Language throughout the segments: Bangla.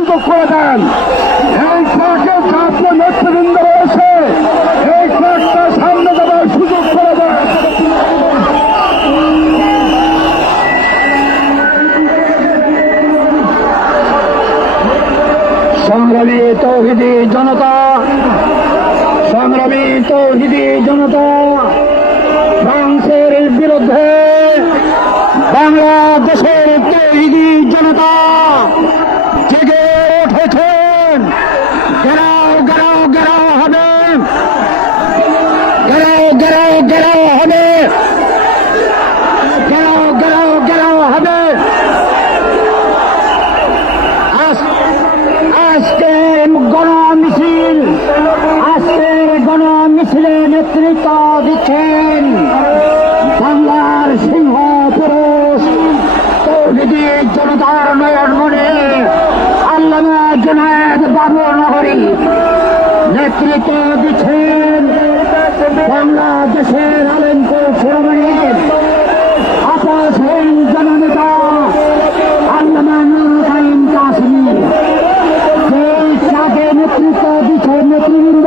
সুযোগ করে দেন এই ট্রাকে জাতীয় নেতৃবৃন্দ রয়েছে। এই ট্রাকটা সামনে যাবার সুযোগ করে দেন সংগ্রামী তৌহিদি জনতা, সংগ্রামী তৌহিদি জনতা, ফ্রান্সের বিরুদ্ধে বাংলাদেশের তৌহিদি জনতা। দিচ্ছেন বাংলার সিংহ পুরুষ, তৌহিদি জনতার মনে আল্লামা জুনায়দ বাবু নগরী নেতৃত্ব দিচ্ছেন বাংলাদেশের আলেমপুর শিরোমণির আপাস জননেতা আল্লামা কাইম কাসমি। সেই নেতৃত্ব দিচ্ছে নেতৃবৃন্দ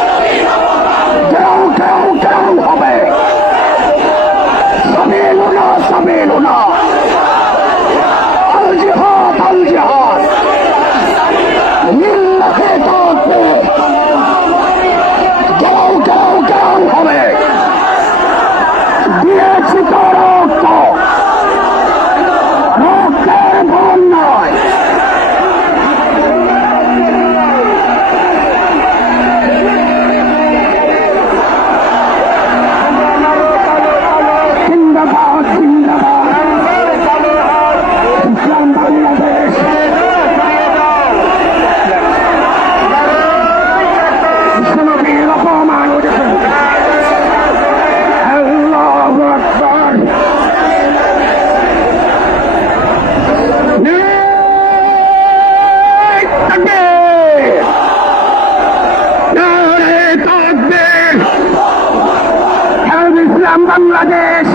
বাংলাদেশ।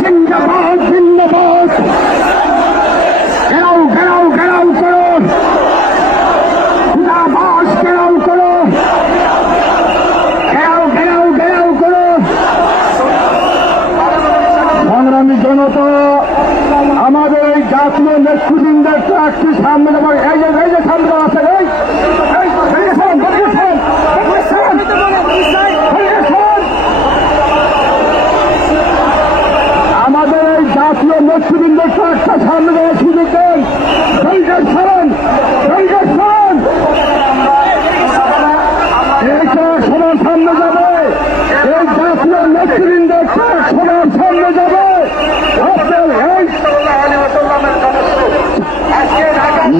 জিন্দাবাদ জিন্দাবাদ। ঘেরাও ঘেরাও ঘেরাও ঘেরাও করুন সংগ্রামী জনতা, আমাদের এই জাতীয় নেতৃবৃন্দের ট্রাকটি সামনে এই যে সামনে আছে এই এই, এই যে শোন, এই যে শোন, এই যে শোন, এই যে শোন। আমাদের এই জাতীয় নেতৃবৃন্দের ট্রাকটা সামনে যাওয়ার সুযোগ দেন এই যে শোন, এই যে শোন। এই ট্রাক সবার সামনে যাবে এই জাতীয় নেতৃবৃন্দের ট্রাক সবার সামনে যাবে আপনার এই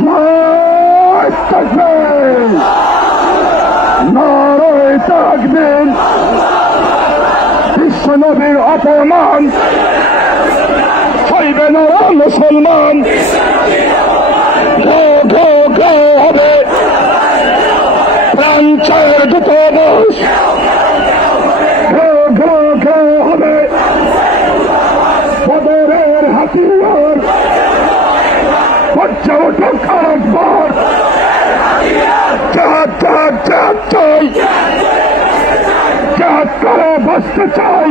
নয় থাকবেন নরয় থাকবেন বিশ্বনবীর অপমান। হইবে না মুসলমান। হবে। প্রাঞ্চের দূতাবাস ঘো ঘো ঘো হবে। বদরের হাতিয়ার। হচ্ছে ওঠো খারাপ বার জাহাজ জাহাজ জাহাজ চাই জাহাজ করে বসতে চাই।